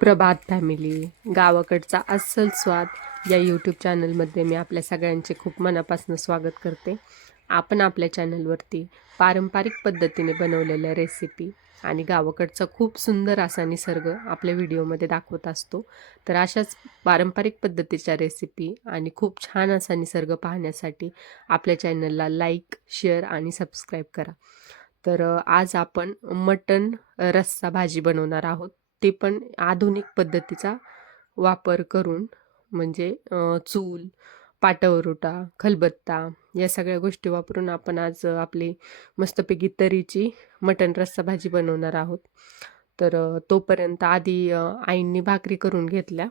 प्रभात family, गावाकडचा अस्सल स्वाद या यूट्यूब चॅनलमध्ये मी आपल्या सगळ्यांचे खूप मनापासून स्वागत करते. आपण आपल्या चॅनलवरती पारंपरिक पद्धतीने बनवलेल्या रेसिपी आणि गावाकडचा खूप सुंदर असा निसर्ग आपल्या व्हिडिओमध्ये दाखवत असतो. तर अशाच पारंपरिक पद्धतीच्या रेसिपी आणि खूप छान असा निसर्ग पाहण्यासाठी आपल्या चॅनलला लाईक, शेअर आणि सबस्क्राईब करा. तर आज आपण मटण रस्सा भाजी बनवणार आहोत. ते पण आधुनिक पद्धतीचा वापर करून, म्हणजे चूल, पाटवरोटा, खलबत्ता या सगळ्या गोष्टी वापरून आपण आज आपली मस्तपैकी तर्रीची मटण रस्सा भाजी बनवणार आहोत. तर तोपर्यंत आधी आईंनी भाकरी करून घेतल्या.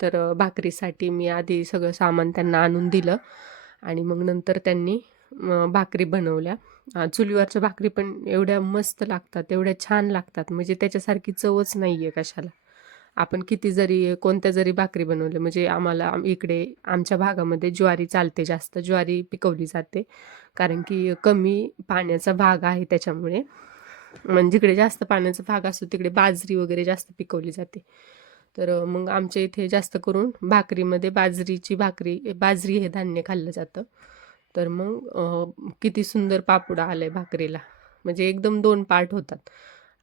तर भाकरीसाठी मी आधी सगळं सामान त्यांना आणून दिलं आणि मग नंतर त्यांनी भाकरी बनवल्या. चुलीवरच्या भाकरी पण एवढ्या मस्त लागतात, एवढ्या छान लागतात, म्हणजे त्याच्यासारखी चवच नाही आहे कशाला. आपण किती जरी कोणत्या जरी भाकरी बनवल्या, म्हणजे इकडे आमच्या भागामध्ये ज्वारी चालते, जास्त ज्वारी पिकवली जाते, कारण की कमी पाण्याचा भाग आहे त्याच्यामुळे. म्हणजे जिकडे जास्त पाण्याचा भाग असतो तिकडे बाजरी वगैरे जास्त पिकवली जाते. तर मग आमच्या इथे जास्त करून भाकरीमध्ये बाजरी हे धान्य खाल्लं जातं. तर मग किती सुंदर पापुडा आलाय भाकरीला, म्हणजे एकदम 2 पार्ट होतात.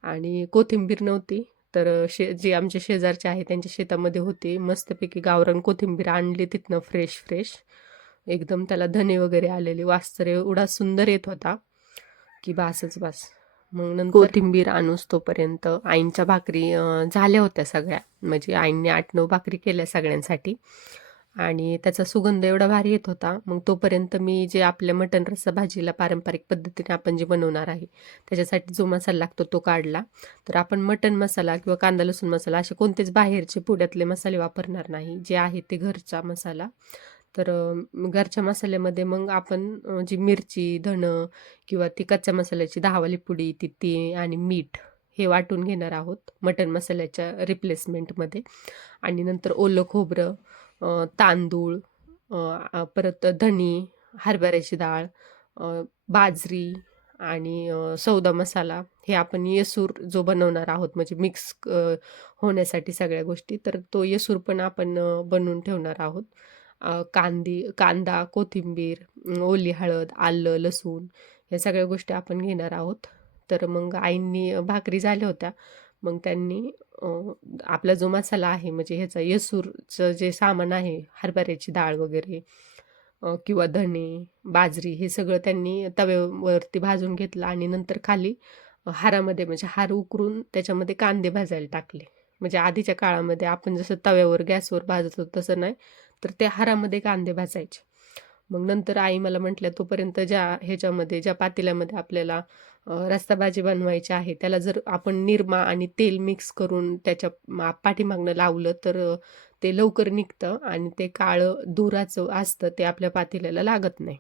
आणि कोथिंबीर नव्हती, तर जे आमचे शेजारचे आहे त्यांच्या शेतामध्ये होते. मस्तपैकी गावरान कोथिंबीर आणली तिथनं, फ्रेश फ्रेश एकदम. त्याला धने वगैरे आलेले, वास तर एवढा सुंदर येत होता की बासच बास. मग नंतर कोथिंबीर आणूस तोपर्यंत आईंच्या भाकरी झाल्या होत्या सगळ्या, म्हणजे आईंनी 8-9 भाकरी केल्या सगळ्यांसाठी आणि त्याचा सुगंध एवढा भारी येत होता. मग तोपर्यंत मी जे आपल्या मटण रस्सा भाजीला पारंपरिक पद्धतीने आपण जे बनवणार आहे त्याच्यासाठी जो मसाला लागतो तो काढला. तर आपण मटण मसाला किंवा कांदा लसूण मसाला असे कोणतेच बाहेरचे पुड्यातले मसाले वापरणार नाही, जे आहे ते घरचा मसाला. तर घरच्या मसाल्यामध्ये मग आपण जी मिरची, धणं किंवा ती कच्च्या मसाल्याची 10वाली पुडी, ती आणि मीठ हे वाटून घेणार आहोत मटण मसाल्याच्या रिप्लेसमेंटमध्ये. आणि नंतर ओलं खोबरं, तांदूळ, परत धणी, हरभऱ्याची डाळ, बाजरी आणि सौदा मसाला हे आपण येसूर जो बनवणार आहोत, म्हणजे मिक्स होण्यासाठी सगळ्या गोष्टी. तर तो येसूर पण आपण बनवून ठेवणार आहोत. कांदा, कोथिंबीर, ओली हळद, आलं, लसूण या सगळ्या गोष्टी आपण घेणार आहोत. तर मग आईंनी भाकरी झाल्या होत्या, मग त्यांनी आपला जो मसाला आहे, म्हणजे ह्याचा येसूरचं जे सामान आहे, हरभऱ्याची डाळ वगैरे किंवा धणे, बाजरी हे सगळं त्यांनी तव्यावरती भाजून घेतलं आणि नंतर खाली हारामध्ये, म्हणजे हार उकरून त्याच्यामध्ये कांदे भाजायला टाकले. म्हणजे आधीच्या काळामध्ये आपण जसं तव्यावर गॅसवर भाजत होतो तसं नाही, तर त्या हारामध्ये कांदे भाजायचे. मग नंतर आई मला म्हटल्या, तोपर्यंत ज्या पातेल्यामध्ये आपल्याला रस्सा भाजी बनवायची आहे त्याला जर आपण निरमा आणि तेल मिक्स करून त्याच्या पाठीमागनं लावलं तर ते लवकर निघतं आणि ते काळं धुराचं असतं ते आपल्या पातेल्याला लागत नाही.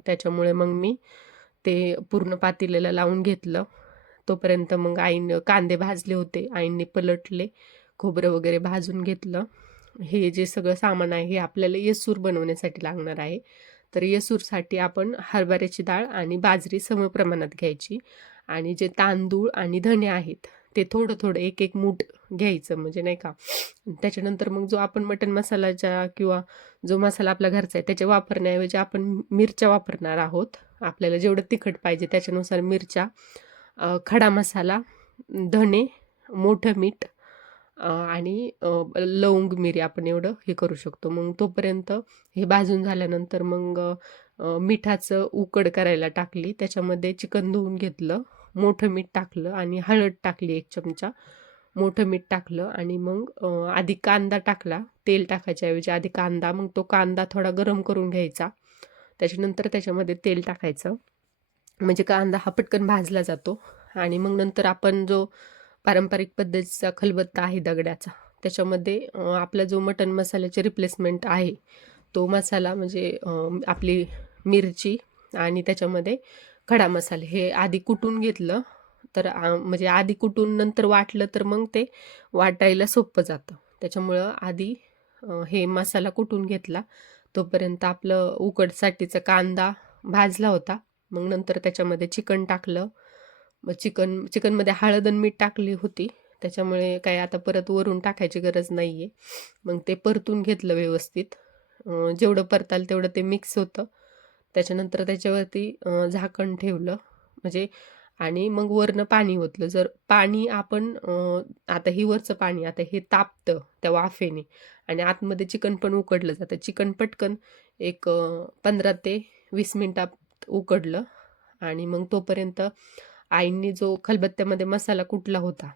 त्याच्यामुळे मग मी ते पूर्ण पातेल्याला लावून घेतलं. तोपर्यंत मग आईनं कांदे भाजले होते, आईंनी पलटले, खोबरं वगैरे भाजून घेतलं. हे जे सगळं सामान आहे हे आपल्याला येसूर बनवण्यासाठी लागणार आहे. तर येसूरसाठी आपण हरभऱ्याची डाळ आणि बाजरी समप्रमाणात घ्यायची आणि जे तांदूळ आणि धणे आहेत ते थोडं थोडं एक मूठ घ्यायचं, म्हणजे नाही का. त्याच्यानंतर मग जो आपण मटण मसालाच्या किंवा जो मसाला आपल्या घरचा आहे त्याच्या वापरण्याऐवजी आपण मिरच्या वापरणार आहोत. आपल्याला जेवढं तिखट पाहिजे त्याच्यानुसार मिरच्या, खडा मसाला, धणे, मोठं मीठ आणि लवंग, मिरी आपण एवढं हे करू शकतो. मग तोपर्यंत हे भाजून झाल्यानंतर मग मिठाचं उकड करायला टाकली, त्याच्यामध्ये चिकन धुवून घेतलं, मोठं मीठ टाकलं आणि हळद टाकली 1 चमचा, मोठं मीठ टाकलं आणि मग आधी कांदा टाकला. तेल टाकायच्या ऐवजी आधी कांदा, मग तो कांदा थोडा गरम करून घ्यायचा, त्याच्यानंतर त्याच्यामध्ये तेल टाकायचं, म्हणजे कांदा हा पटकन भाजला जातो. आणि मग नंतर आपण जो पारंपरिक पद्धतीचा खलबत्ता आहे दगडाचा, त्याच्यामध्ये आपला जो मटण मसाल्याचे रिप्लेसमेंट आहे तो मसाला, म्हणजे आपली मिरची आणि त्याच्यामध्ये खडा मसाला हे आधी कुटून घेतलं. तर म्हणजे आधी कुटून नंतर वाटलं तर मग ते वाटायला सोपं जातं, त्याच्यामुळं आधी हे मसाला कुटून घेतला. तोपर्यंत आपलं उकडसाठीचा कांदा भाजला होता. मग नंतर त्याच्यामध्ये चिकन टाकलं. मग चिकनमध्ये हळद आणि मीठ टाकली होती, त्याच्यामुळे काय आता परत वरून टाकायची गरज नाही आहे. मग ते परतून घेतलं व्यवस्थित. जेवढं परताल तेवढं ते मिक्स होतं. त्याच्यानंतर त्याच्यावरती झाकण ठेवलं म्हणजे आणि मग वरनं पाणी ओतलं. जर पाणी आपण आता ही वरचं पाणी आता हे तापतं त्या वाफेने आणि आतमध्ये चिकन पण उकडलं जातं. चिकन पटकन एक 15 ते 20 मिनिटात उकडलं आणि मग तोपर्यंत आईंनी जो खलबत्त्यामध्ये मसाला कुटला होता,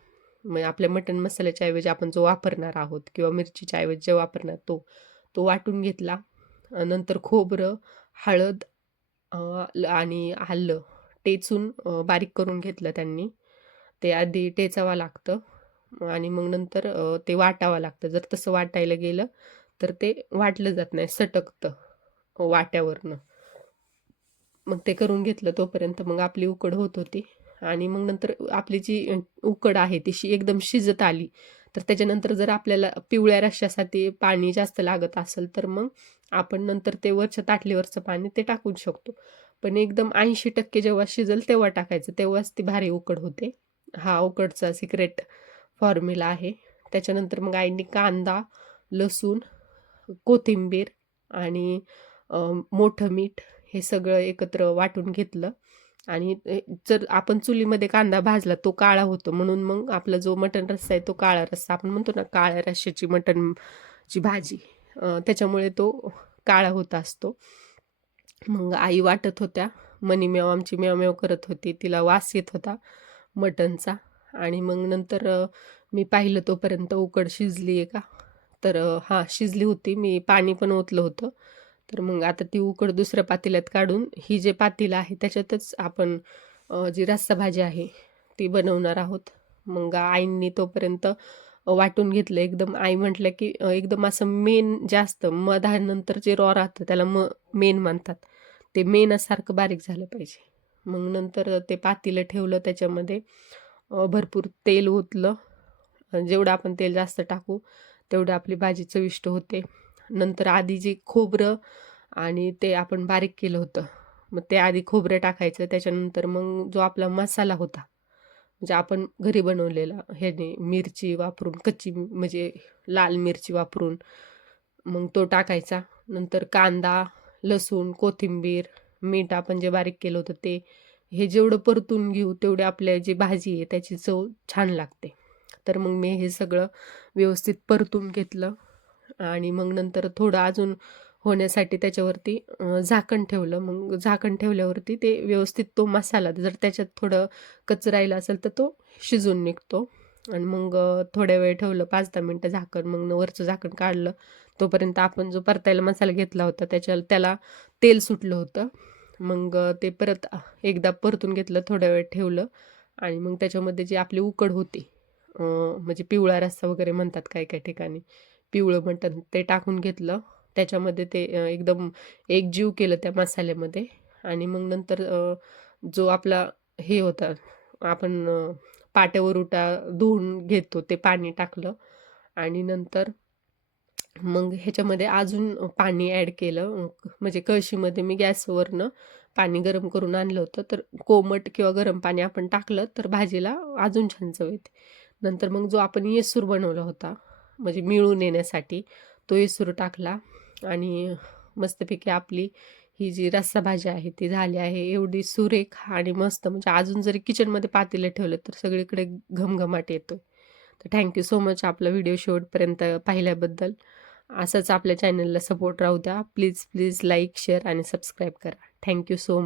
मग आपल्या मटण मसाल्याच्या ऐवजी आपण जो वापरणार आहोत किंवा मिरचीच्या ऐवजी जे वापरणार तो वाटून घेतला. नंतर खोबरं, हळद आणि आलं टेचून बारीक करून घेतलं त्यांनी. ते आधी टेचावं लागतं आणि मग नंतर ते वाटावं लागतं. जर तसं वाटायला गेलं तर ते वाटलं जात नाही, सटकतं वाट्यावरनं. मग ते करून घेतलं. तोपर्यंत मग आपली उकड होत होती आणि मग नंतर आपली जी उकड आहे ती एकदम शिजत आली तर त्याच्यानंतर जर आपल्याला पिवळ्या रश्श्यासाठी पाणी जास्त लागत असेल तर मग आपण नंतर ते वरच्या ताटलीवरचं पाणी ते टाकू शकतो. पण एकदम 80% जेव्हा शिजेल तेव्हा टाकायचं, तेव्हाच ती भारी उकड होते. हा उकडचा सिक्रेट फॉर्म्युला आहे. त्याच्यानंतर मग आईने कांदा, लसूण, कोथिंबीर आणि मोठं मीठ हे सगळं एकत्र वाटून घेतलं आणि जर आपण चुलीमध्ये कांदा भाजला तो काळा होतो, म्हणून मग आपला जो मटण रस्सा आहे तो काळा रस्सा आपण म्हणतो ना, काळ्या रश्श्याची मटणची भाजी, त्याच्यामुळे तो काळा होत असतो. मग आई वाटत होत्या, मनी मेव आमची मेव मेव करत होती, तिला वास येत होता मटणचा. आणि मग नंतर मी पाहिलं तोपर्यंत उकड शिजली आहे का, तर हां शिजली होती. मी पाणी पण ओतलं होतं. तर मग आता ती उकड दुसऱ्या पातेल्यात काढून ही जे पातेलं आहे त्याच्यातच आपण जी रस्सा भाजी आहे ती बनवणार आहोत. मग आईंनी तोपर्यंत वाटून घेतलं एकदम. आई म्हटलं की एकदम असं मेन जास्त मधानंतर जे रॉ राहतं त्याला मेन म्हणतात, ते मेनासारखं बारीक झालं पाहिजे. मग नंतर ते पातेलं ठेवलं, त्याच्यामध्ये भरपूर तेल ओतलं. जेवढं आपण तेल जास्त टाकू तेवढं आपली भाजी चविष्ट होते. नंतर आधी जे खोबरं आणि ते आपण बारीक केलं होतं, मग ते आधी खोबरं टाकायचं. त्याच्यानंतर मग जो आपला मसाला होता म्हणजे आपण घरी बनवलेला ह्याने मिरची वापरून, कच्ची म्हणजे लाल मिरची वापरून मग तो टाकायचा. नंतर कांदा, लसूण, कोथिंबीर, मीठ आपण जे बारीक केलं होतं ते, हे जेवढं परतून घेऊ तेवढे आपल्या जी भाजी आहे त्याची चव छान लागते. तर मग मी हे सगळं व्यवस्थित परतून घेतलं आणि मग नंतर थोडं अजून होण्यासाठी त्याच्यावरती झाकण ठेवलं. मग झाकण ठेवल्यावरती ते व्यवस्थित तो मसाला जर त्याच्यात थोडं कच्चं राहिलं असेल तर तो शिजून निघतो. आणि मग थोड्या वेळ ठेवलं, 5-10 मिनटं झाकण. मग वरचं झाकण काढलं, तोपर्यंत आपण जो परतायला मसाला घेतला होता त्याला तेल सुटलं होतं. मग ते परत एकदा परतून घेतलं, थोड्या वेळ ठेवलं आणि मग त्याच्यामध्ये जी आपली उकड होती, म्हणजे पिवळा रस्सा वगैरे म्हणतात काही काही ठिकाणी, पिवळं मटण, ते टाकून घेतलं. त्याच्यामध्ये ते एकदम एकजीव केलं त्या मसाल्यामध्ये. आणि मग नंतर जो आपला हे होता, आपण पाट्यावर उटा धुवून घेतो ते पाणी टाकलं आणि नंतर मग ह्याच्यामध्ये अजून पाणी ॲड केलं. म्हणजे कळशीमध्ये मी गॅसवरनं पाणी गरम करून आणलं होतं, तर कोमट किंवा गरम पाणी आपण टाकलं तर भाजीला अजून छान चव येते. नंतर मग जो आपण येसूर बनवला होता म्हणजे मिळून येण्यासाठी, तो येसूर टाकला आणि मस्तपैकी आपली ही जी रस्सा भाजी आहे ती झाली आहे. एवढी सुरेख आणि मस्त, म्हणजे अजून जरी किचनमध्ये पातेलं ठेवलं तर सगळीकडे घमघमाट येतो. तर थँक्यू सो मच आपला व्हिडिओ शेवटपर्यंत पाहिल्याबद्दल. असंच आपल्या चॅनलला सपोर्ट राहू द्या. प्लीज लाईक, शेअर आणि सबस्क्राईब करा. Thank you so much.